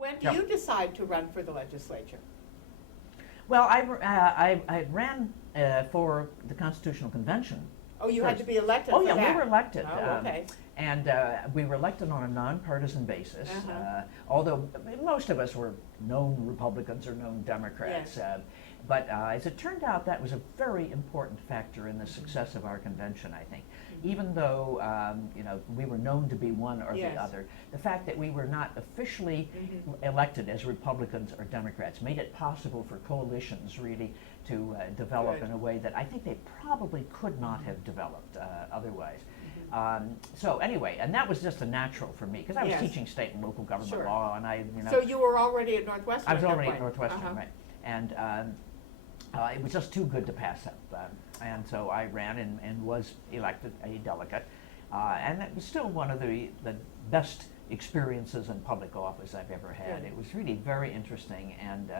When do Yeah. you decide to run for the legislature? Well, I ran for the Constitutional Convention. Oh, you had First. to be elected Oh for yeah, that. we were elected. Oh, okay. And we were elected on a nonpartisan basis, Uh-huh. although most of us were known Republicans or known Democrats. Yes. But as it turned out, that was a very important factor in the success of our convention, I think. Even though we were known to be one or Yes. the other, the fact that we were not officially elected as Republicans or Democrats made it possible for coalitions really to develop Good. in a way that I think they probably could not have developed otherwise. So anyway, and that was just a natural for me because I was Yes. teaching state and local government Sure. law, and So you were already at Northwestern I was at that already at point? Northwestern, Uh-huh. right? And it was just too good to pass up, and so I ran and was elected a delegate, and it was still one of the best experiences in public office I've ever had. Good. It was really very interesting, and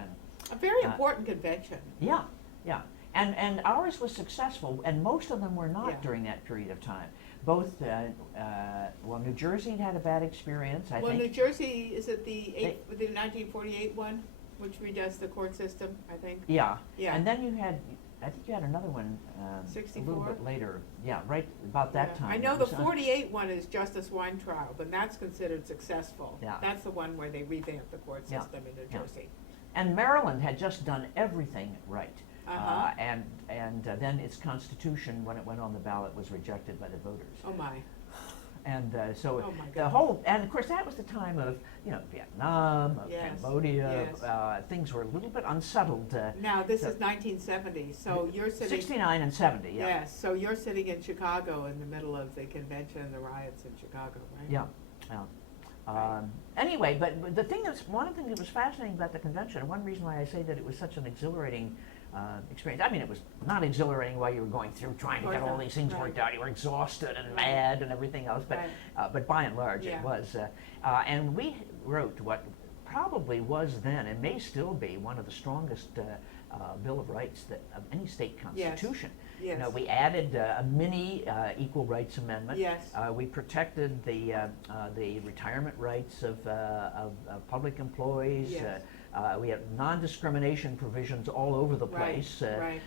A very important convention. yeah, yeah. And ours was successful, and most of them were not Yeah. during that period of time. Both, New Jersey had a bad experience, I Well, think. New Jersey, is it the 1948 one, which redoes the court system, I think? Yeah. Yeah. And then I think you had another one a little 64? bit later. Yeah, right about that Yeah. time. I know It the was, 48 one is Justice Weintraub, and that's considered successful. Yeah. That's the one where they revamped the court Yeah. system in New Yeah. Jersey. And Maryland had just done everything right. Uh-huh. And then its constitution, when it went on the ballot, was rejected by the voters. Oh, my. And so Oh, my the goodness. whole, and of course that was the time of Vietnam, of Yes, Cambodia. yes. Things were a little bit unsettled. Now, this so- is 1970, so you're sitting... 69 and 70. Yeah. Yes, so you're sitting in Chicago in the middle of the convention and the riots in Chicago, right? Yeah. Yeah. Anyway, but one thing that was fascinating about the convention, and one reason why I say that it was such an exhilarating experience. I mean, it was not exhilarating while you were going through trying to get all these things worked out. You were exhausted and mad and everything else, but by and large Yeah. it was. And we wrote what probably was then and may still be one of the strongest Bill of Rights of any state constitution. Yes. You know, we added a mini equal rights amendment. Yes. We protected the retirement rights of public employees. Yes. We had non-discrimination provisions all over the Right, place. right.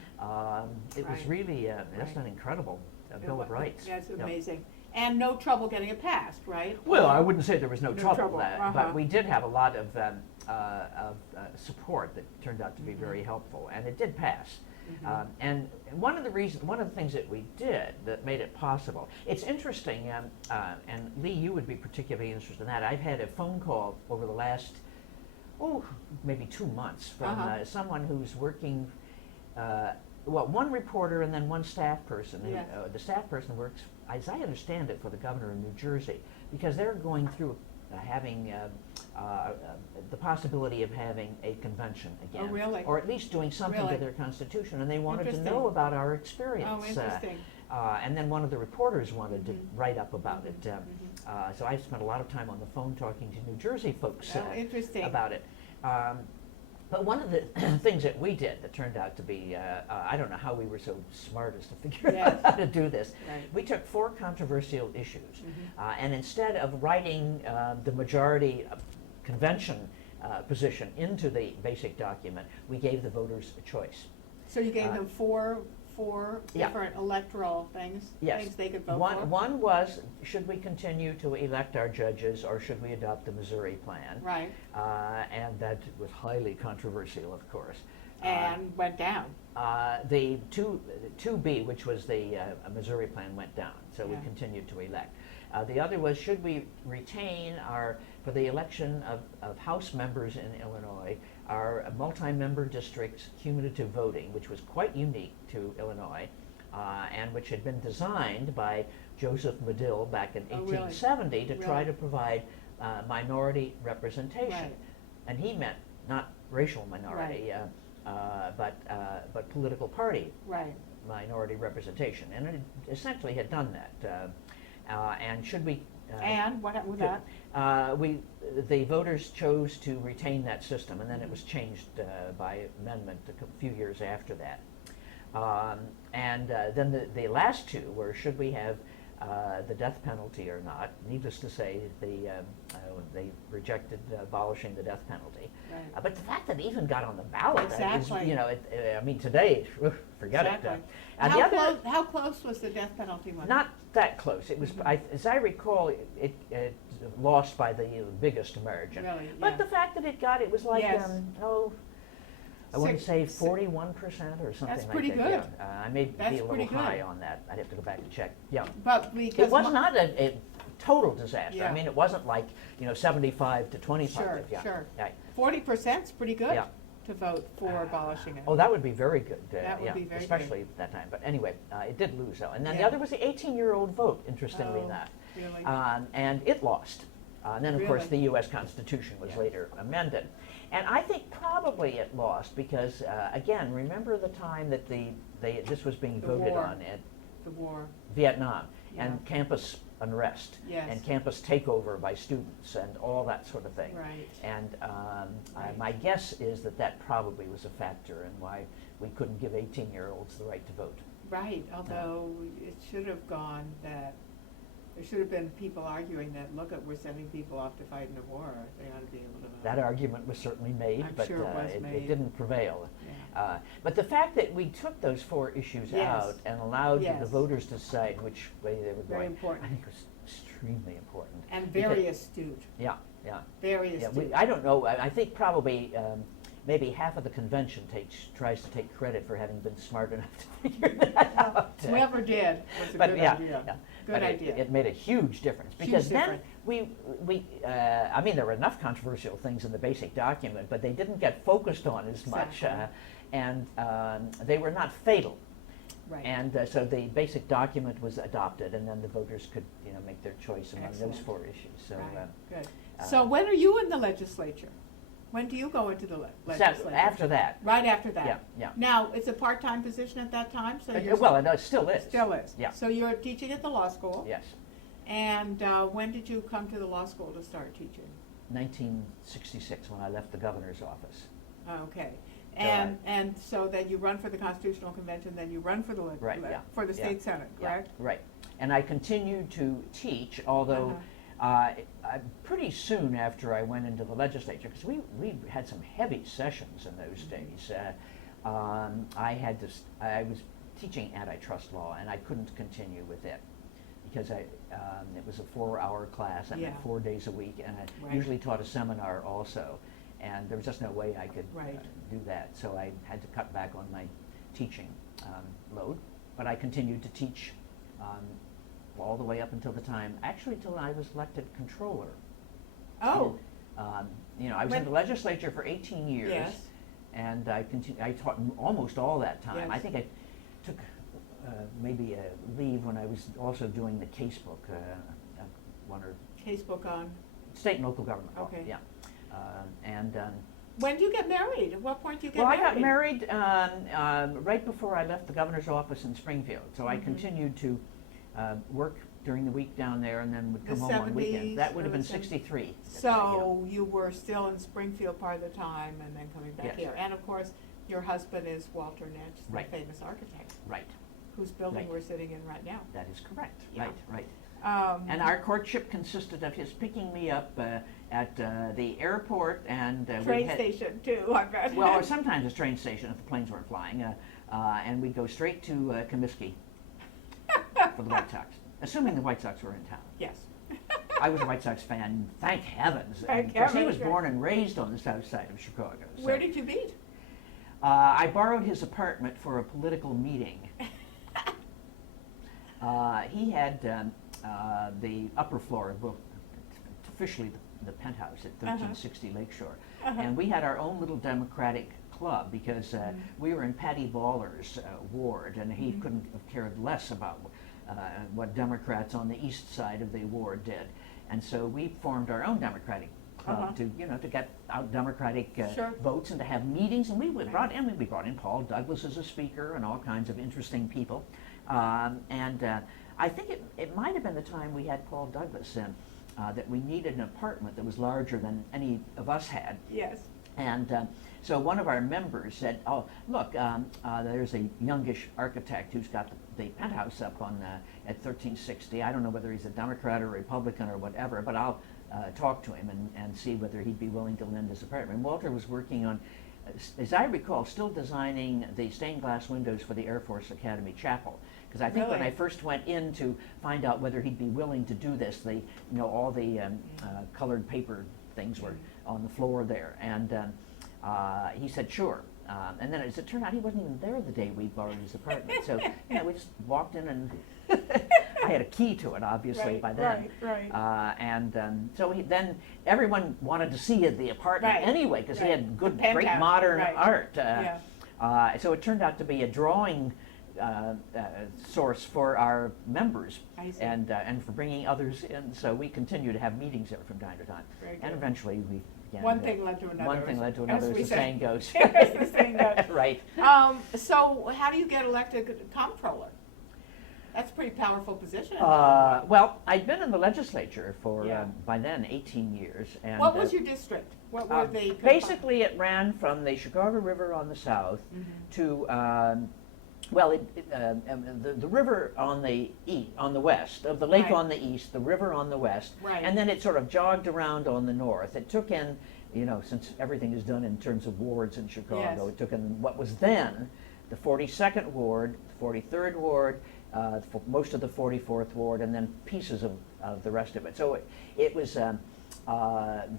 It was Right. really just Right. an incredible Bill of Rights. That's Yeah. amazing. And no trouble getting it passed, right? Well, I wouldn't say there was no No trouble, trouble, uh-huh. but we did have a lot of support that turned out to be very helpful, and it did pass. And one of the things that we did that made it possible, it's interesting, and Leigh, you would be particularly interested in that. I've had a phone call over the last, maybe 2 months from someone who's working, one reporter and then one staff person. Yes. The staff person works, as I understand it, for the governor of New Jersey, because they're going through having the possibility of having a convention again. Oh, really? Or at least doing something Really? to their constitution, and they wanted to Interesting. know about our experience. Oh, interesting. And then one of the reporters wanted to write up about it. So I spent a lot of time on the phone talking to New Jersey folks Oh, interesting. about it. But one of the things that we did that turned out to be, I don't know how we were so smart as to figure Yes. out how to do this. Right. We took 4 controversial issues, and instead of writing the majority convention position into the basic document, we gave the voters a choice. So you gave them four Yeah. different electoral things they could vote for? One was, should we continue to elect our judges, or should we adopt the Missouri plan? Right. And that was highly controversial, of course. And went down. The 2B, which was the Missouri plan, went down, so we Yeah. continued to elect. The other was, should we retain for the election of House members in Illinois, our multi-member districts cumulative voting, which was quite unique to Illinois, and which had been designed by Joseph Medill back in Oh, really? 1870 to try Really? to provide minority representation. Right. And he meant not racial minority, but political party Right. minority representation, and it essentially had done that. And should we? And what happened with that? The voters chose to retain that system, and then it was changed by amendment a few years after that. And then the last two were, should we have the death penalty or not. Needless to say, they rejected abolishing the death penalty. Right. But the fact that it even got on the ballot Exactly. is, I mean, today, forget Exactly. it. And the other, How close was the death penalty one? not that close. It was, as I recall, it lost by the biggest margin. Really, But yeah. the fact that it was like, Yes. I want to say Six- 41% or something That's like pretty that. good. Yeah. I may That's be a little pretty high good. on that. I'd have to go back and check. Yeah. But because It was not a total disaster. Yeah. I mean, it wasn't like, 75 to 25. Sure, Yeah. sure. Yeah. 40%'s pretty good Yeah. to vote for abolishing it. Oh, that would be very good. That would yeah, be very especially at that time. But anyway, it did lose though. And then the Yeah. other was the 18-year-old vote, interestingly Oh, enough. really? And it lost. And then, of course, Really? the U.S. Constitution was Yeah. later amended. And I think probably it lost because, again, remember the time that this was being The voted war. on in The war. Vietnam Yeah. and campus unrest Yes. and campus takeover by students and all that sort of thing. Right. And Right. my guess is that probably was a factor in why we couldn't give 18-year-olds the right to vote. Right, although it should have gone that, there should have been people arguing that, look, we're sending people off to fight in a war, they ought to be able to vote. That argument was certainly made, I'm but sure it was it made. didn't prevail. Yeah. But the fact that we took those 4 issues Yes. out and allowed the Yes. voters to decide which way they were Very going, important. I think was extremely important. And Because- very astute, Yeah, yeah. very Yeah, astute. I don't know, I think probably maybe half of the convention tries to take credit for having been smart enough to figure that out. Whoever did was a But good yeah, idea. yeah. Good But idea. It made a huge difference Huge because then difference. I mean, there were enough controversial things in the basic document, but they didn't get focused on as much, Exactly. and they were not fatal. Right. And so the basic document was adopted, and then the voters could, make their choice among those Excellent. 4 issues. So. Right, good. uh, So when are you in the legislature? When do you go into the legislature? After that. Right after that? Yeah, yeah. Now, it's a part-time position at that time, so you're. Well, it still is. Still is? Yeah. So you're teaching at the law school? Yes. And when did you come to the law school to start teaching? 1966, when I left the governor's office. Okay. So And so then you run for the Constitutional Convention, then you run for the Right, yeah, for the yeah, state senate, Yeah, correct? right. And I continued to teach, although pretty soon after I went into the legislature, because we had some heavy sessions in those days. I was teaching antitrust law, and I couldn't continue with it because it was a 4-hour class. I Yeah. meant 4 days a week, and I Right. usually taught a seminar also. And there was just no way I could Right. do that, so I had to cut back on my teaching load. But I continued to teach all the way up until the time, actually till I was elected controller. Oh, And, I was in When- the legislature for 18 years, yes. and I taught almost all that time. I Yes. think I took maybe a leave when I was also doing the casebook, one or Casebook on. state and local government law. Okay. Yeah, When do you get married? At what point do you get well, married? I got married right before I left the governor's office in Springfield, so I Mhm. continued to work during the week down there and then would The come home on 70s, weekends. That would have been early 70s. 63. So you were still in Springfield part of the time and then coming back Yes. here. And of course, your husband is Walter Netsch, the Right. famous architect, Right, whose building Right. we're sitting in right now. that is correct. Yeah. Right. And And our courtship consisted of his picking me up at the airport and we'd train head- station too, I bet. Well, or sometimes a train station if the planes weren't flying, and we'd go straight to Comiskey for the White Sox, assuming the White Sox were in town. Yes. I was a White Sox fan, thank heavens. Thank Because he was heavens, right. born and raised on the south side of Chicago. So, Where did you meet? I borrowed his apartment for a political meeting. He had the upper floor, well, officially the penthouse at 1360 Lakeshore. And we had our own little Democratic club because we were in Patty Baller's ward, and he couldn't have cared less about what Democrats on the east side of the ward did. And so we formed our own Democratic club to get out Democratic Sure. votes and to have meetings. And we brought in Paul Douglas as a speaker and all kinds of interesting people. I think it might have been the time we had Paul Douglas in that we needed an apartment that was larger than any of us had. Yes. And so one of our members said, "Oh, look, there's a youngish architect who's got the penthouse up on at 1360. I don't know whether he's a Democrat or Republican or whatever, but I'll talk to him and see whether he'd be willing to lend his apartment. Walter was working on, as I recall, still designing the stained glass windows for the Air Force Academy Chapel. Because I think when I first went in to find out whether he'd be willing to do this, all the colored paper things were on the floor there, and he said sure. And then as it turned out, he wasn't even there the day we borrowed his apartment. So we just walked in, and I had a key to it, obviously, by then. And so then everyone wanted to see the apartment anyway, because he had good, great modern art. So it turned out to be a drawing source for our members, and for bringing others in. So we continue to have meetings there from time to time, and eventually we. One thing led to another. One thing led to another, as the saying goes. As the saying goes. Right. So how do you get elected comptroller? That's a pretty powerful position. Well, I'd been in the legislature for, by then, 18 years. And what was your district? What were they? Basically, it ran from the Chicago River on the south to, the river on the on the west, of the lake on the east, the river on the west, and then it sort of jogged around on the north. It took in, since everything is done in terms of wards in Chicago, it took in what was then the 42nd Ward, the 43rd Ward, most of the 44th Ward, and then pieces of the rest of it. So it was the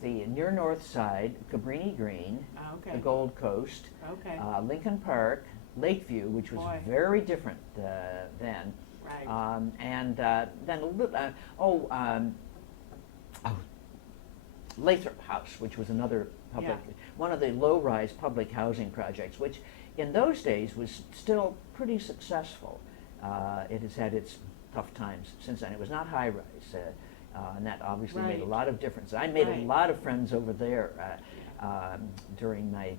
near north side, Cabrini Green, the Gold Coast, Lincoln Park, Lakeview, which was very different then, and then a little, Lathrop House, which was another public, one of the low-rise public housing projects, which in those days was still pretty successful. It has had its tough times since then. It was not high-rise, and that obviously made a lot of difference. I made a lot of friends over there during my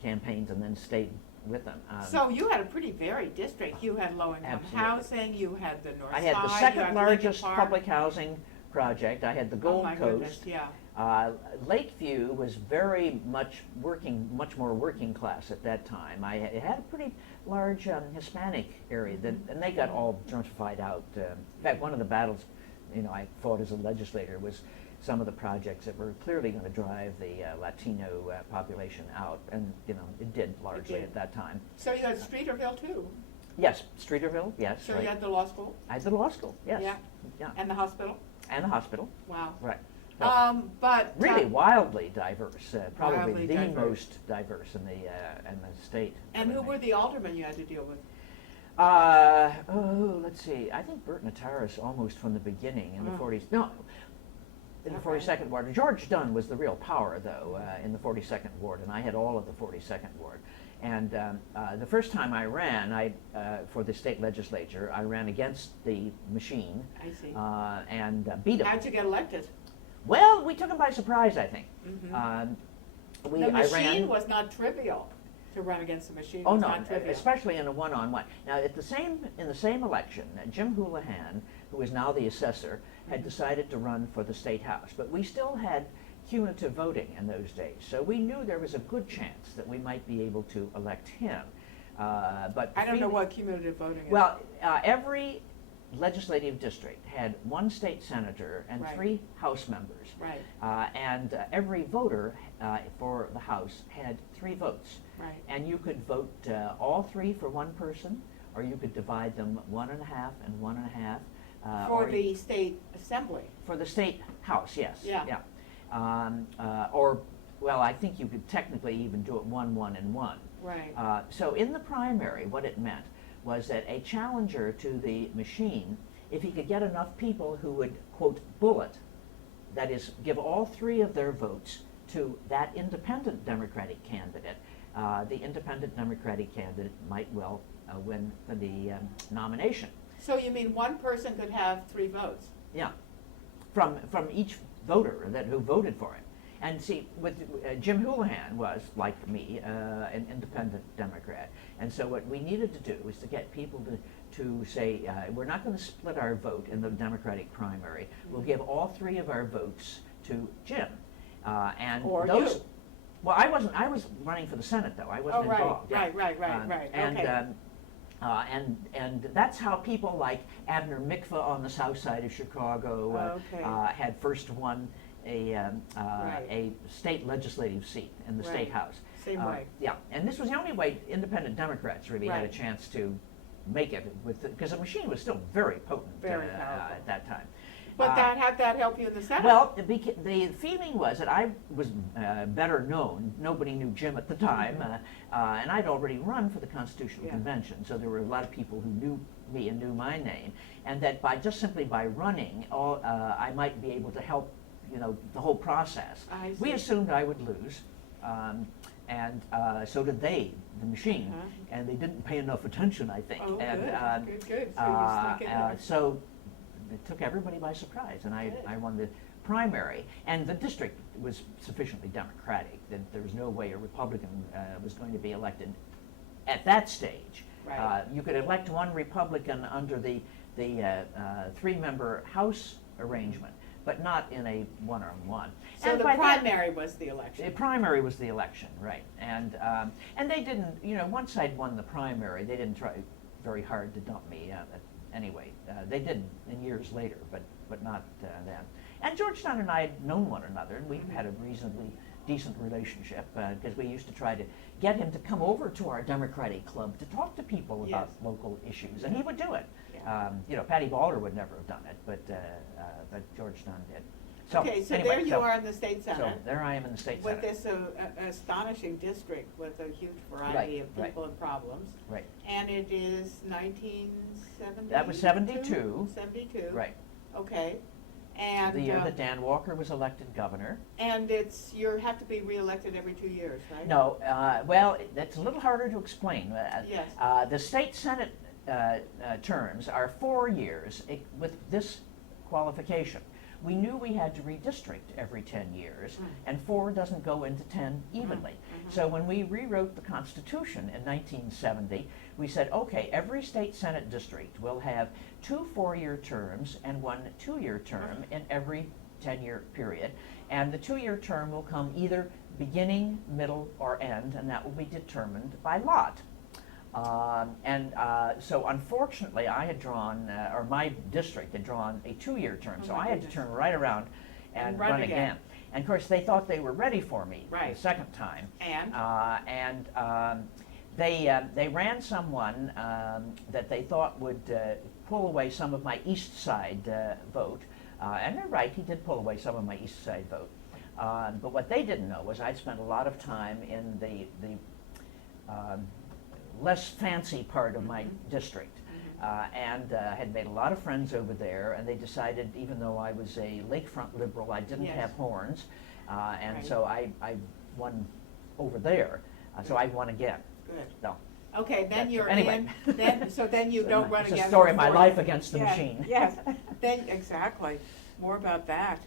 campaigns, and then stayed with them. So you had a pretty varied district. You had low-income housing, you had the north side. I had the second largest public housing project. I had the Gold Coast. Lakeview was very much more working class at that time. It had a pretty large Hispanic area, and they got all gentrified out. In fact, one of the battles, I fought as a legislator was some of the projects that were clearly going to drive the Latino population out, and it did largely at that time. So you had Streeterville too? Yes, Streeterville, yes. So you had the law school? I had the law school, yes. Yeah. And the hospital? And the hospital. Wow. Right. But really wildly diverse, probably the most diverse in the state. And who were the aldermen you had to deal with? Let's see. I think Bert Nataris almost from the beginning in the 40s. No. In the 42nd Ward. George Dunn was the real power, though, in the 42nd Ward, and I had all of the 42nd Ward. And the first time I ran, for the state legislature, I ran against the machine. I see. And beat him. How'd you get elected? Well, we took him by surprise, I think. The machine was not trivial. To run against the machine was not trivial. Especially in a one-on-one. Now, in the same election, Jim Houlihan, who is now the assessor, had decided to run for the state house, but we still had cumulative voting in those days, so we knew there was a good chance that we might be able to elect him. But I don't know what cumulative voting is. Well, every legislative district had one state senator and 3 House members, and every voter for the House had 3 votes. And you could vote all 3 for one person, or you could divide them 1.5 and 1.5. For the state assembly. For the state house, yes. Yeah. I think you could technically even do it 1, 1, and 1. Right. So in the primary, what it meant was that a challenger to the machine, if he could get enough people who would, quote, bullet, that is, give all 3 of their votes to that independent Democratic candidate, the independent Democratic candidate might well win the nomination. So you mean one person could have 3 votes? Yeah, from each voter who voted for him. And see, with Jim Houlihan was, like me, an independent Democrat. And so what we needed to do was to get people to say, we're not going to split our vote in the Democratic primary. We'll give all 3 of our votes to Jim. Or you. Well, I was running for the Senate, though. I wasn't involved. Right. And okay. And that's how people like Abner Mikva on the south side of Chicago Okay. had first won a state legislative seat in the state house. Same way. Yeah, and this was the only way independent Democrats really had a Right. chance to make it with because the machine was still very potent Very powerful. at that time. But how'd that help you in the Senate? Well, the feeling was that I was better known. Nobody knew Jim at the time, and I'd already run for the Constitutional Convention, so there were a lot of people who knew me and knew my name, and that simply by running, I might be able to help, the whole process. We assumed I would lose. And so did they, the machine, and they didn't pay enough attention, I think. Oh, and, good. So you snuck in there. So it took everybody by surprise, and I won the primary. And the district was sufficiently Democratic that there was no way a Republican was going to be elected at that stage. Right. You could elect one Republican under the three-member House arrangement, but not in a one-on-one. So and the primary was the election. The primary was the election, right? And they didn't, one side won the primary. They didn't try very hard to dump me. Anyway, they did in years later, but not then. And Georgetown and I had known one another, and we had a reasonably decent relationship because we used to try to get him to come over to our Democratic club to talk to people about local issues, and he would do it. Patty Balder would never have done it, but Georgetown did. So, Okay, so anyway, there you are in the state Senate. So there I am in the state With Senate. this astonishing district with a huge variety of people and problems. Right. And it is 1970? That was 72. 72. Right. Okay. And The year that Dan Walker was elected governor. And you have to be reelected every 2 years, right? No, well, that's a little harder to explain. Yes. The state Senate terms are 4 years with this qualification. We knew we had to redistrict every 10 years, and 4 doesn't go into 10 evenly. So when we rewrote the Constitution in 1970, we said, okay, every state Senate district will have 2 4-year terms and 1 2-year term in every 10-year period. And the 2-year term will come either beginning, middle, or end, and that will be determined by lot. So unfortunately, I had drawn, or my district had drawn a 2-year term, so I had to turn right around and run again. And of course, they thought they were ready for me the second time. And? They ran someone that they thought would pull away some of my east side vote. And they're right, he did pull away some of my east side vote. But what they didn't know was I'd spent a lot of time in the less fancy part of my district, and had made a lot of friends over there, and they decided, even though I was a lakefront liberal, I didn't have horns, and so I won over there, so I won again. Good. No. Okay, then you're anyway. then you don't run It's again. the story of my for life against the machine. Yes, then, exactly. More about that.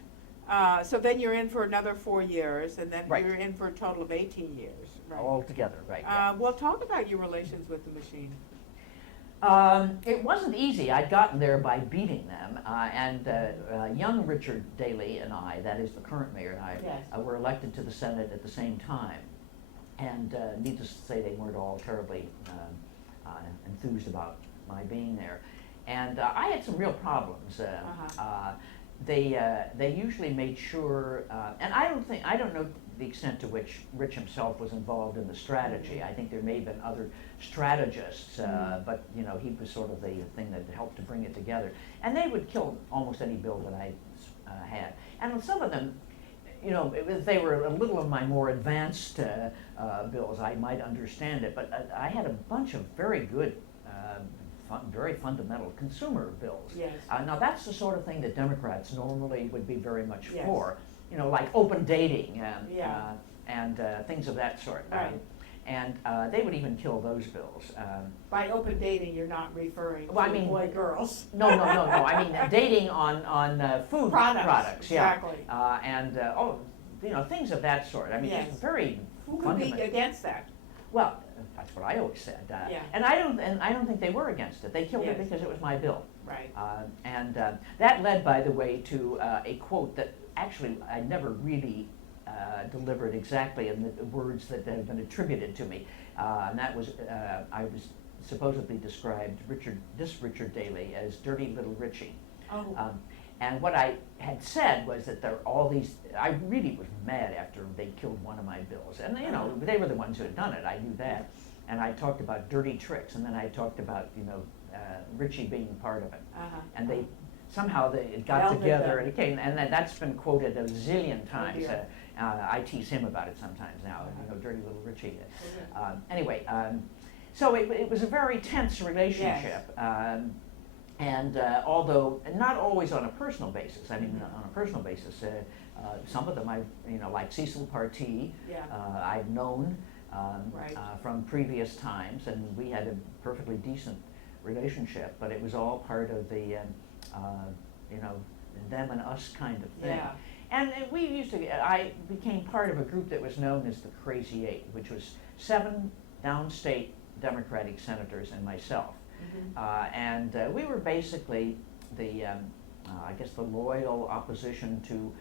So then you're in for another 4 years, and then you're in for a total of 18 years, right? All together, right. Well, talk about your relations with the machine. It wasn't easy. I'd gotten there by beating them, and young Richard Daley and I, that is the current mayor and I, were elected to the Senate at the same time. And needless to say, they weren't all terribly enthused about my being there. And I had some real problems. They usually made sure, and I don't know the extent to which Rich himself was involved in the strategy. I think there may have been other strategists, but he was sort of the thing that helped to bring it together. And they would kill almost any bill that I had. And some of them, if they were a little of my more advanced bills, I might understand it. But I had a bunch of very good, very fundamental consumer bills. Yes. Now that's the sort of thing that Democrats normally would be very much for. Like open dating and things of that sort. Right. And they would even kill those bills. By open dating, you're not referring to boy girls. No. I mean dating on food products. Exactly. And things of that sort. I mean, it's very Who could be against that? Well, that's what I always said. And I don't think they were against it. They killed it because it was my bill. Right. And that led, by the way, to a quote that actually I never really delivered exactly in the words that have been attributed to me. And that was, I was supposedly described Richard Daley as Dirty Little Richie. Oh. And what I had said was that there are all these, I really was mad after they killed one of my bills. And you know, they were the ones who had done it, I knew that. And I talked about dirty tricks, and then I talked about, you know, Richie being part of it. And they, somehow it got together and it came, and that's been quoted a zillion times. I tease him about it sometimes now, you know, Dirty Little Richie. Anyway, so it was a very tense relationship. Yes. And although not always on a personal basis, I mean, on a personal basis, some of them like Cecil Partee, I've known from previous times, and we had a perfectly decent relationship, but it was all part of the, you know, them and us kind of thing. Yeah. And I became part of a group that was known as the Crazy Eight, which was 7 downstate Democratic senators and myself. And we were basically the, I guess, the loyal opposition to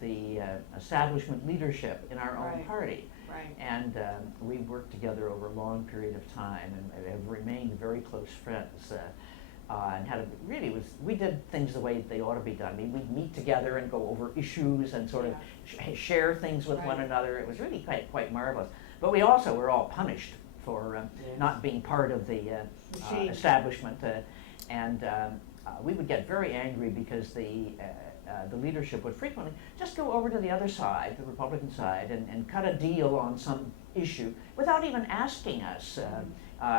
the establishment leadership in our own party. Right. And we worked together over a long period of time and have remained very close friends. And had we did things the way they ought to be done. I mean, we'd meet together and go over issues and sort of share things with one another. It was really quite marvelous. But we also were all punished for not being part of the establishment, and we would get very angry because the leadership would frequently just go over to the other side, the Republican side, and cut a deal on some issue without even asking us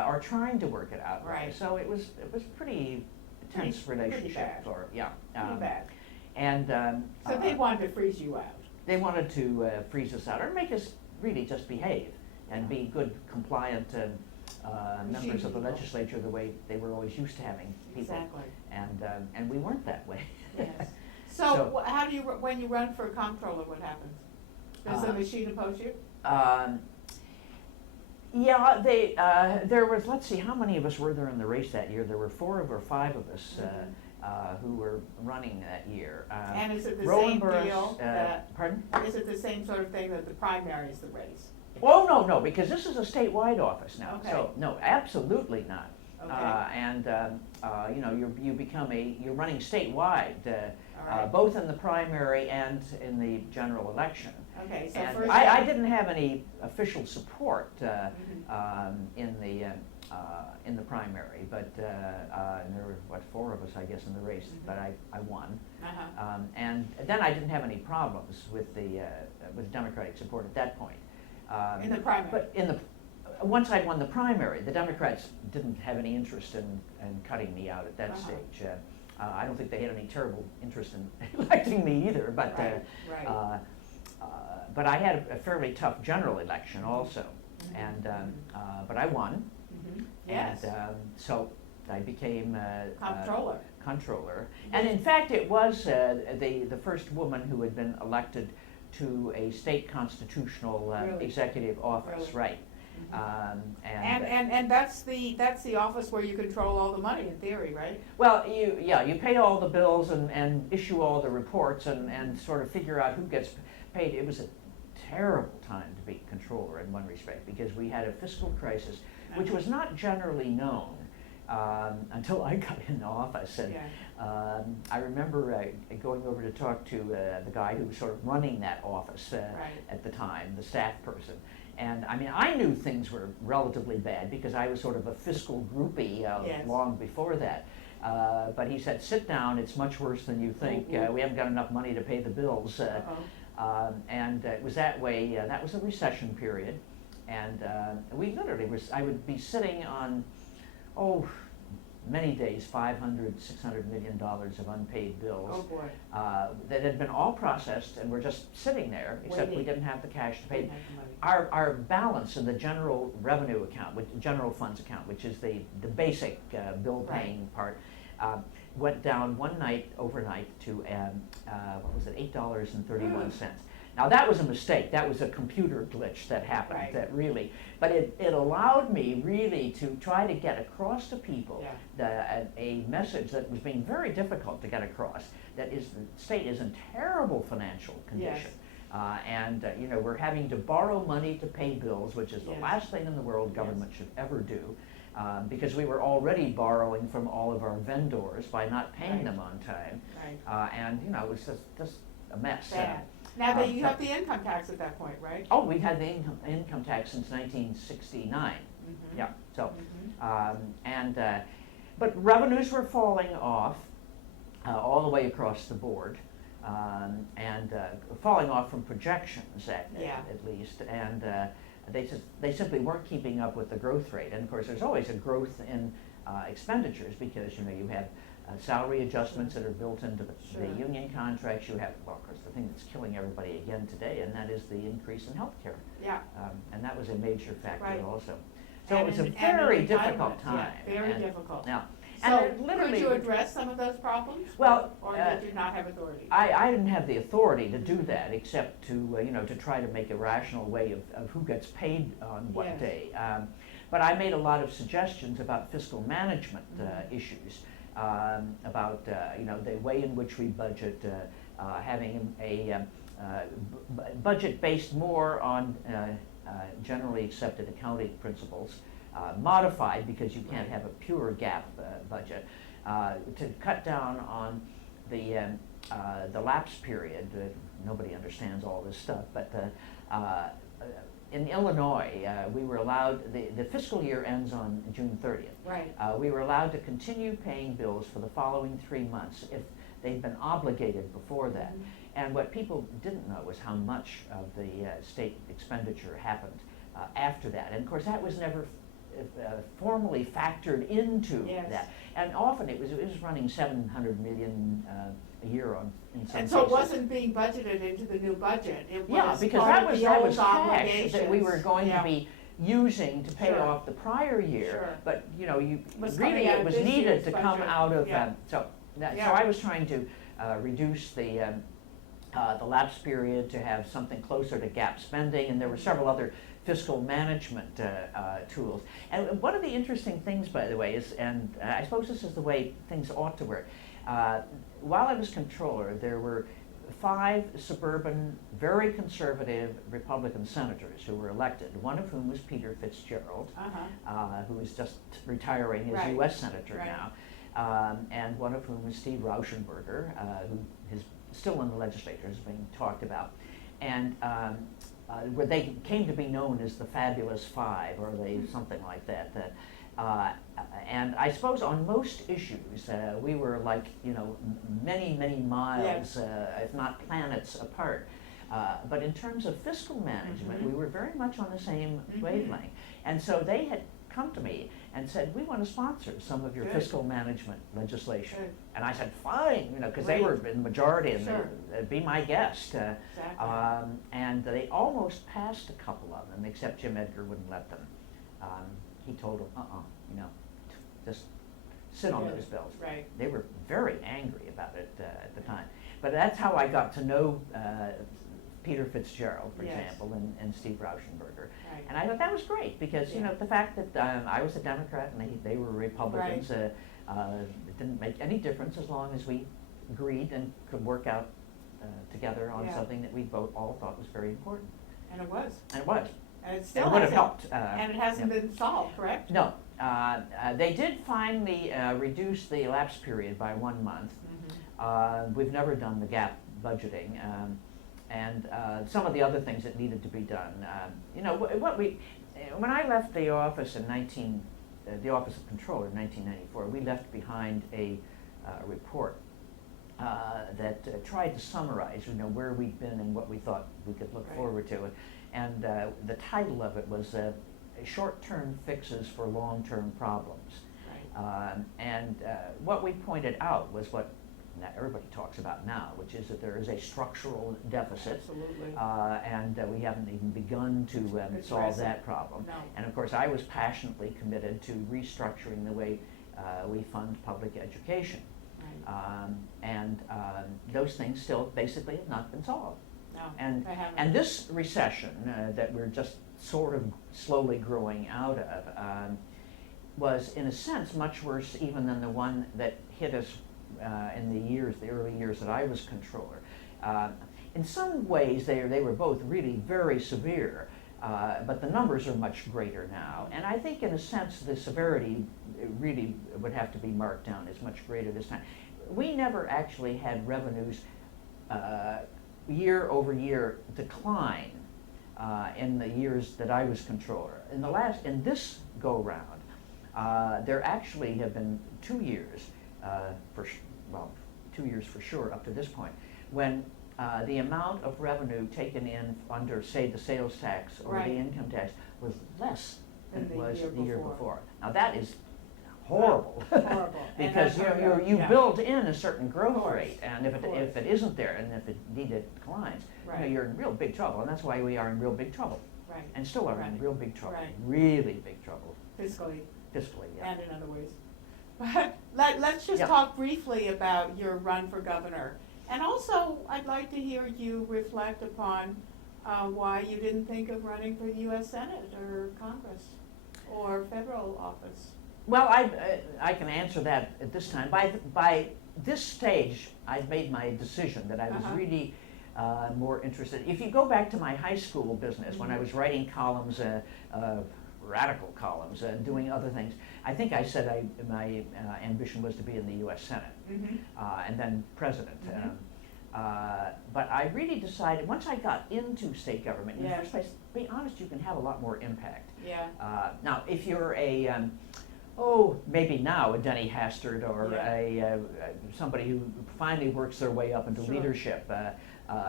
or trying to work it out. Right. So it was pretty tense relationship. Pretty bad. And so they wanted to freeze you out. They wanted to freeze us out or make us really just behave and be good, compliant members of the legislature the way they were always used to having people. Exactly. And we weren't that way. Yes. So how do you, when you run for comptroller, what happens? Does the machine oppose you? Yeah, there was, let's see, how many of us were there in the race that year? There were 4 or 5 of us who were running that year. And is it the same deal? Pardon? Is it the same sort of thing that the primary is the race? Oh, no, because this is a statewide office now. Okay. So, no, absolutely not. Okay. You know, you're running statewide, both in the primary and in the general election. Okay, so and first I didn't have any official support in the primary, but and there were 4 of us, I guess, in the race, but I won. And then I didn't have any problems with Democratic support at that point. In the primary. But once I'd won the primary, the Democrats didn't have any interest in cutting me out at that stage. I don't think they had any terrible interest in electing me either, but but I had a fairly tough general election also, and but I won. Yes. And so I became comptroller. And in fact, it was the first woman who had been elected to a state constitutional executive office, right? And that's the office where you control all the money in theory, right? Well, you pay all the bills and issue all the reports and sort of figure out who gets paid. It was a terrible time to be comptroller in one respect because we had a fiscal crisis, which was not generally known until I got in office. And I remember going over to talk to the guy who was sort of running that office at the time, the staff person. And I mean, I knew things were relatively bad because I was sort of a fiscal groupie long before that. But he said, sit down, it's much worse than you think. We haven't got enough money to pay the bills. And it was that way, that was a recession period. And we literally I would be sitting on, many days, $500, $600 million of unpaid bills that had been all processed and were just sitting there, except we didn't have the cash to pay. Our balance in the general revenue account, general funds account, which is the basic bill paying part, went down overnight to what was it, $8.31. Now that was a mistake. That was a computer glitch that happened. That really, but it allowed me really to try to get across to people a message that was being very difficult to get across. That is, the state is in terrible financial condition, and you know, we're having to borrow money to pay bills, which is the last thing in the world government should ever do. because we were already borrowing from all of our vendors by not paying Right. them on time. Right. And, you know, it was just a mess. Bad. Now that you but- have the income tax at that point, right? Oh, we had the income tax since 1969. Mhm. Yeah, so, Mhm. but revenues were falling off all the way across the board, falling off from projections Yeah. at least, and they simply weren't keeping up with the growth rate. And of course, there's always a growth in expenditures because, you know, you have salary adjustments that are built into the Sure. union contracts. You have, well, of course, the thing that's killing everybody again today, and that is the increase in healthcare. Yeah. And that was a major factor Right. also. So And it was a in- and in very difficult entitlements, time. yeah, very and, difficult. Now, So and it literally, could you address some of those problems? Well, Or did you not have authority? I didn't have the authority to do that except to, you know, to try to make a rational way of who gets paid on what Yes. day. But I made a lot of suggestions about fiscal management issues, about, you know, the way in which we budget, having a budget based more on generally accepted accounting principles, modified because you can't Right. have a pure GAAP budget, to cut down on the lapse period. Nobody understands all this stuff, but in Illinois, we were allowed, the fiscal year ends on June 30th. Right. We were allowed to continue paying bills for the following 3 months if they'd been obligated before that. Mhm. And what people didn't know was how much of the state expenditure happened after that. And of course, that was never formally factored into Yes. that. And often it was running 700 million a year in some And so it cases. wasn't being budgeted into the new budget, it Yeah, was because part that of was the that old was cash obligations. that we were going Yeah. to be using to pay Sure. off the prior year. Sure. But you know, Was really coming out it of was this needed year's to come budget. out of Yeah. so Yeah. I was trying to reduce the lapse period to have something closer to GAAP spending, and there were several other fiscal management tools. And one of the interesting things, by the way, is, and I suppose this is the way things ought to work. While I was controller, there were 5 suburban, very conservative Republican senators who were elected, one of whom was Peter Fitzgerald, who is just retiring as Right. U.S. Senator Right. now, and one of whom was Steve Rauschenberger, who is still in the legislature, is being talked about. And where they came to be known as the Fabulous Five, or something like that. And I suppose on most issues, we were like, you know, many, many miles, Yes. if not planets apart. But in terms of fiscal management, Mhm. we were very much on the same Mhm. wavelength. And so they had come to me and said, we want to sponsor some of your Good. fiscal management legislation. Good. And I said, fine, you know, because they Great. were in the majority and Sure. they'd be my guest. Exactly. And they almost passed a couple of them, except Jim Edgar wouldn't let them. He told them, you know, just sit on Yeah. those bills. Right. They were very angry about it at the time. But that's how I got to know Peter Fitzgerald, for Yes. example, and Steve Rauschenberger. Right. And I thought that was great because, you Yeah. know, the fact that I was a Democrat and they were Republicans, it didn't make any difference as long as we agreed and could work out together on Yeah. something that we both all thought was very important. And it was. And it was. And it And still it would have hasn't. helped. And it hasn't yeah. been solved, correct? No. They did finally reduce the lapse period by 1 month. Mhm. We've never done the GAAP budgeting, and some of the other things that needed to be done. You know, when I left the office in the Office of Controller in 1994, we left behind a report that tried to summarize, you know, where we'd been and what we thought we could look Right. forward to. And the title of it was Short-Term Fixes for Long-Term Problems. Right. And what we pointed out was what everybody talks about now, which is that there is a structural deficit, Absolutely. and we haven't even begun to Address solve it. that problem. No. And of course, I was passionately committed to restructuring the way we fund public education. Right. And those things still basically have not been solved. No, And, they haven't. and this recession that we're just sort of slowly growing out of was, in a sense, much worse even than the one that hit us in the early years that I was controller. In some ways, they were both really very severe. but the numbers are much greater now. And I think in a sense the severity really would have to be marked down as much greater this time. We never actually had revenues year over year decline in the years that I was controller. In this go round, there actually have been 2 years, 2 years for sure up to this point, when the amount of revenue taken in under, say, the sales tax or the income tax was less than it was the year before. Now that is horrible. Horrible. Because you build in a certain growth rate, and if it isn't there, and if it indeed declines, you're in real big trouble, and that's why we are in real big trouble. Right. And still are in real big trouble. Right. Really big trouble. Fiscally. Yeah. And in other ways. But let's just talk briefly about your run for governor. And also, I'd like to hear you reflect upon why you didn't think of running for the U.S. Senate or Congress or federal office. Well, I can answer that at this time. By this stage, I've made my decision that I was really more interested. If you go back to my high school business, when I was writing columns, radical columns, doing other things, I think I said my ambition was to be in the U.S. Senate and then president. But I really decided, once I got into state government, in the first place, to be honest, you can have a lot more impact. Now, if you're maybe now a Denny Hastert or somebody who finally works their way up into leadership,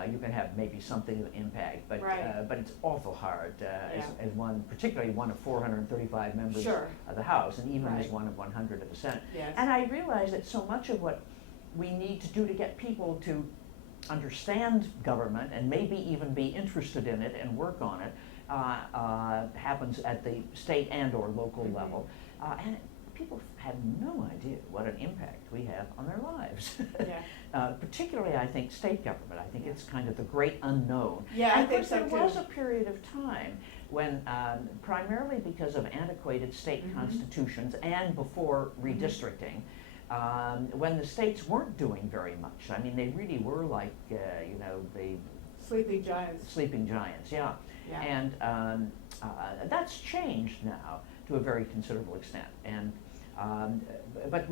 you can have maybe something of impact, but it's awful hard as one, particularly one of 435 members of the House, and even as one of 100 of the Senate. And I realized that so much of what we need to do to get people to understand government and maybe even be interested in it and work on it happens at the state and or local level. And people have no idea what an impact we have on their lives. Particularly, I think, state government. I think it's kind of the great unknown. I think so there too. was a period of time when, primarily because of antiquated state constitutions and before redistricting, when the states weren't doing very much. I mean, they really were like, the sleeping giants. Sleeping giants, And that's changed now to a very considerable extent. And but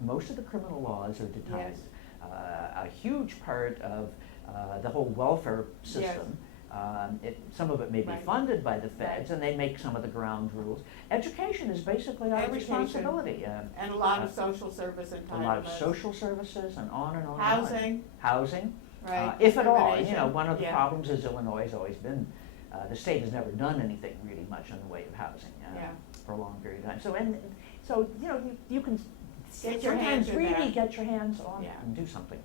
most of the criminal laws are digitized. A huge part of the whole welfare system. Some of it may be funded by the feds, and they make some of the ground rules. Education is basically our responsibility. And a lot of social service entitlements. A lot of social services, and on and on. Housing. If at all. One of the problems is Illinois has always been, the state has never done anything really much in the way of housing for a long period of time. So you can get your hands on and do something.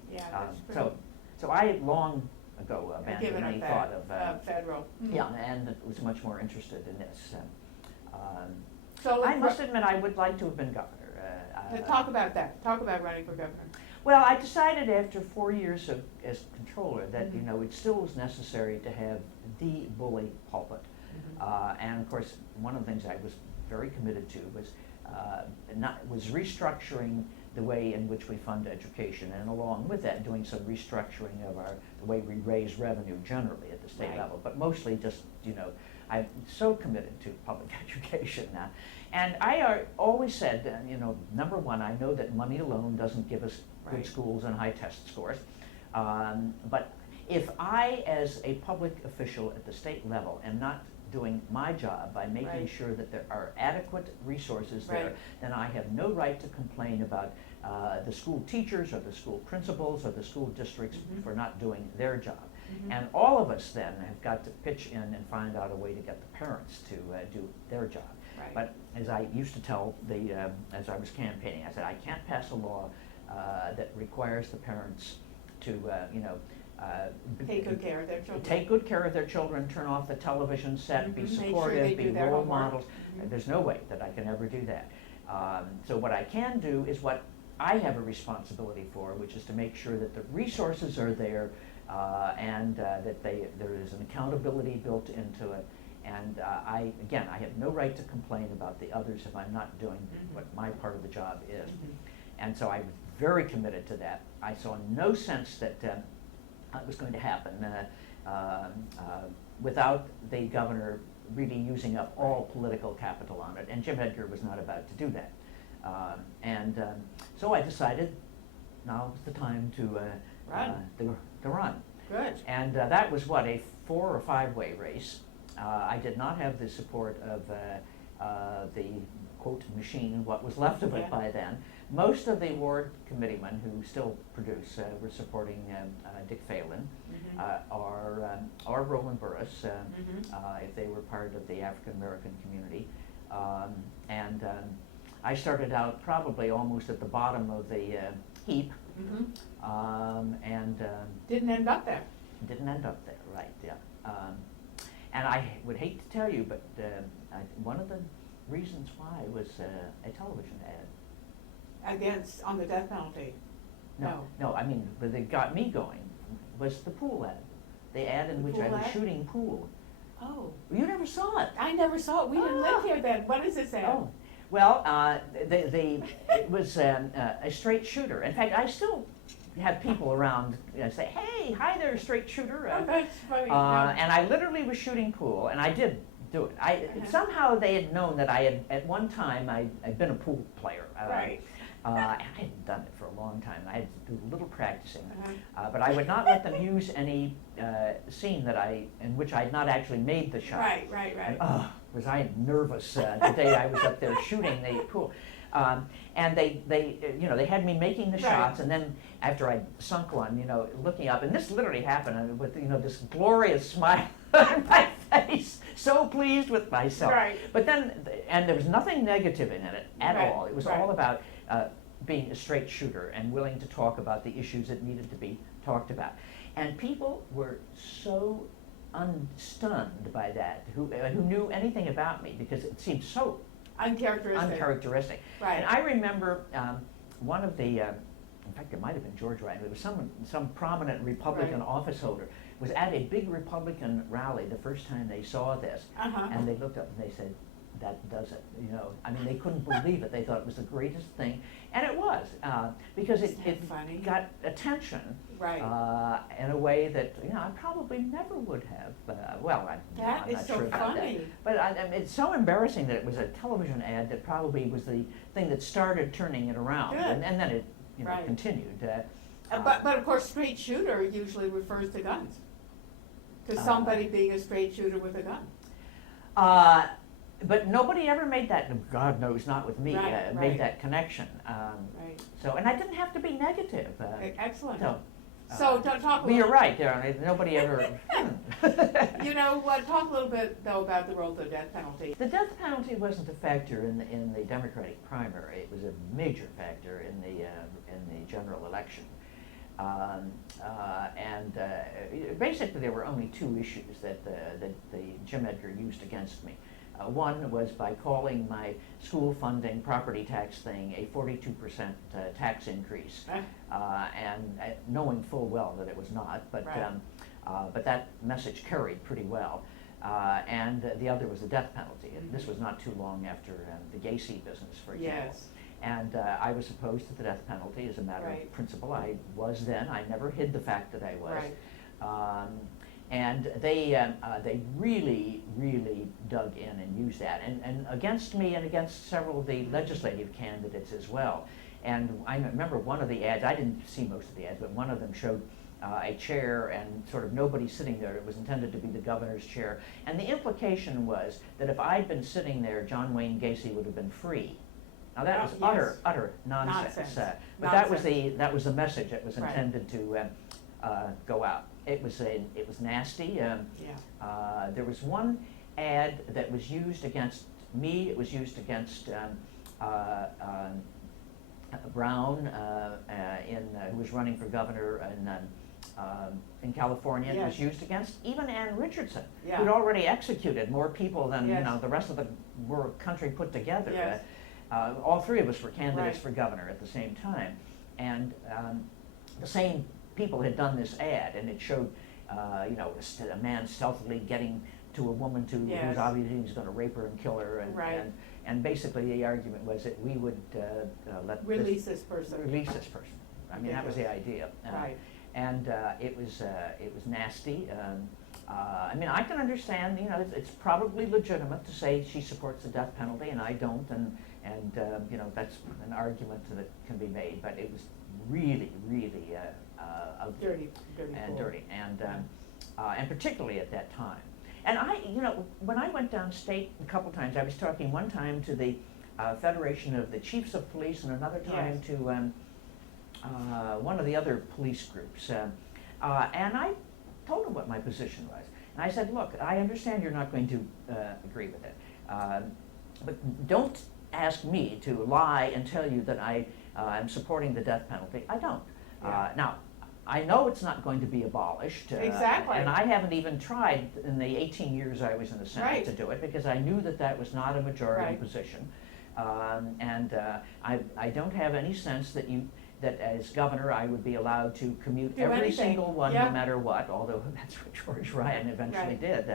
So I long ago abandoned any thought of federal. And was much more interested in this. So I must admit I would like to have been governor. Talk about that. Talk about running for governor. Well, I decided after 4 years as controller that it still was necessary to have the bully pulpit. And of course, one of the things I was very committed to was restructuring the way in which we fund education, and along with that, doing some restructuring of the way we raise revenue generally at the state level, but mostly just, I'm so committed to public education now. And I always said, number one, I know that money alone doesn't give us good schools and high test scores, but if I, as a public official at the state level, am not doing my job by making sure that there are adequate resources there, then I have no right to complain about the school teachers or the school principals or the school districts for not doing their job. And all of us then have got to pitch in and find out a way to get the parents to do their job. But as I used to tell as I was campaigning, I said, I can't pass a law that requires the parents to, take good care of their children. Take good care of their children, turn off the television set, be supportive, be role models. There's no way that I can ever do that. So what I can do is what I have a responsibility for, which is to make sure that the resources are there and that there is an accountability built into it. And I have no right to complain about the others if I'm not doing what my part of the job is. And so I was very committed to that. I saw no sense that it was going to happen without the governor really using up all political capital on it, and Jim Edgar was not about to do that. So I decided now was the time to run. Good. And that was what, a 4 or 5 way race. I did not have the support of the quote machine, what was left of it by then. Most of the ward committeemen who still produce were supporting Dick Phelan or Roland Burris if they were part of the African American community. I started out probably almost at the bottom of the heap. Didn't end up there. Didn't end up there, right, yeah. And I would hate to tell you, but one of the reasons why was a television ad. On the death penalty? No, I mean, but that got me going was the pool ad. The ad in which I was shooting pool. Oh. You never saw it? I never saw it. We didn't live here then. What is this ad? Oh. Well, it was a straight shooter. In fact, I still have people around say, "Hey, hi there, straight shooter." That's funny. And I literally was shooting pool, and I did do it. Somehow they had known that I had, at one time, I'd been a pool player. Right. And I hadn't done it for a long time. I had to do a little practicing. But I would not let them use any scene in which I had not actually made the shot. Right. And, was I nervous the day I was up there shooting the pool. And they had me making the shots, and then after I sunk one, looking up, and this literally happened with, this glorious smile on my face, so pleased with myself. Right. But then, and there was nothing negative in it at all. It was all about being a straight shooter and willing to talk about the issues that needed to be talked about. And people were so unstunned by that, who knew anything about me, because it seemed so uncharacteristic. Right. And I remember one of the, in fact, it might have been George Ryan, it was some prominent Republican office holder, was at a big Republican rally the first time they saw this, and they looked up and they said, "That does it." I mean, they couldn't believe it. They thought it was the greatest thing, and it was, because it got attention in a way that I probably never would have. I'm not sure about that. But it's so embarrassing that it was a television ad that probably was the thing that started turning it around, and then it continued. But of course, straight shooter usually refers to guns, to somebody being a straight shooter with a gun. But nobody ever made that, God knows not with me, made that connection. So, and I didn't have to be negative. Excellent. So don't talk. But you're right. Nobody ever. Talk a little bit though about the role of the death penalty. The death penalty wasn't a factor in the Democratic primary. It was a major factor in the general election. Basically, there were only 2 issues that Jim Edgar used against me. One was by calling my school funding property tax thing a 42% tax increase, and knowing full well that it was not, but that message carried pretty well. And the other was the death penalty. And this was not too long after the Gacy business, for example. Yes. And I was opposed to the death penalty as a matter of principle. I was then. I never hid the fact that I was. And they really, really dug in and used that, and against me and against several of the legislative candidates as well. And I remember one of the ads, I didn't see most of the ads, but one of them showed a chair and sort of nobody sitting there. It was intended to be the governor's chair. And the implication was that if I'd been sitting there, John Wayne Gacy would have been free. Now that was utter nonsense. But that was the message that was intended to go out. It was nasty. There was one ad that was used against me. It was used against Brown, who was running for governor in California. It was used against even Ann Richardson, who'd already executed more people than the rest of the country put together. All 3 of us were candidates for governor at the same time, and the same people had done this ad, and it showed a man stealthily getting to a woman who's obviously going to rape her and kill her, and basically the argument was that we would release this person. I mean, that was the idea. And it was nasty. I mean, I can understand, you know, it's probably legitimate to say she supports the death penalty and I don't, and you know, that's an argument that can be made, but it was really, really ugly and dirty, and particularly at that time. And you know, when I went downstate a couple times, I was talking one time to the Federation of the Chiefs of Police and another time to one of the other police groups, and I told them what my position was. And I said, look, I understand you're not going to agree with it, but don't ask me to lie and tell you that I am supporting the death penalty. I don't. Now, I know it's not going to be abolished. Exactly. And I haven't even tried in the 18 years I was in the Senate to do it, because I knew that that was not a majority position. I don't have any sense that that as governor I would be allowed to commute every single one, no matter what, although that's what George Ryan eventually did,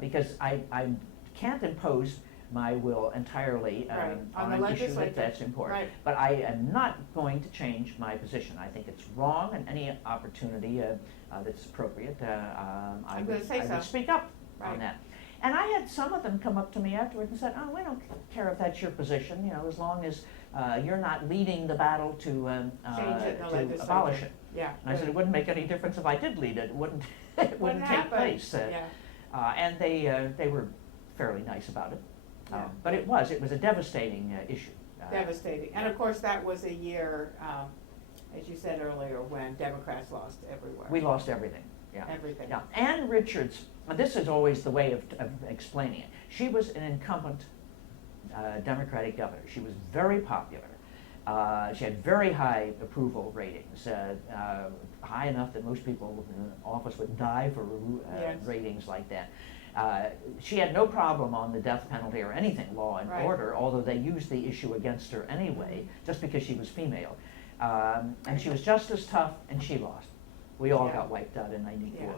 because I can't impose my will entirely on an issue that's important. But I am not going to change my position. I think it's wrong, and any opportunity that's appropriate, I would speak up on that. And I had some of them come up to me afterwards and said, oh, we don't care if that's your position, you know, as long as you're not leading the battle to abolish it. Yeah. And I said, it wouldn't make any difference if I did lead it. It wouldn't, it wouldn't take place. And they were fairly nice about it. But it was a devastating issue. Devastating. And of course, that was a year, as you said earlier, when Democrats lost everywhere. We lost everything. Yeah. Everything. Yeah. Ann Richards, this is always the way of explaining it. She was an incumbent Democratic governor. She was very popular. She had very high approval ratings, high enough that most people in office would die for ratings like that. She had no problem on the death penalty or anything, law and order, although they used the issue against her anyway, just because she was female. And she was just as tough, and she lost. We all got wiped out in '94.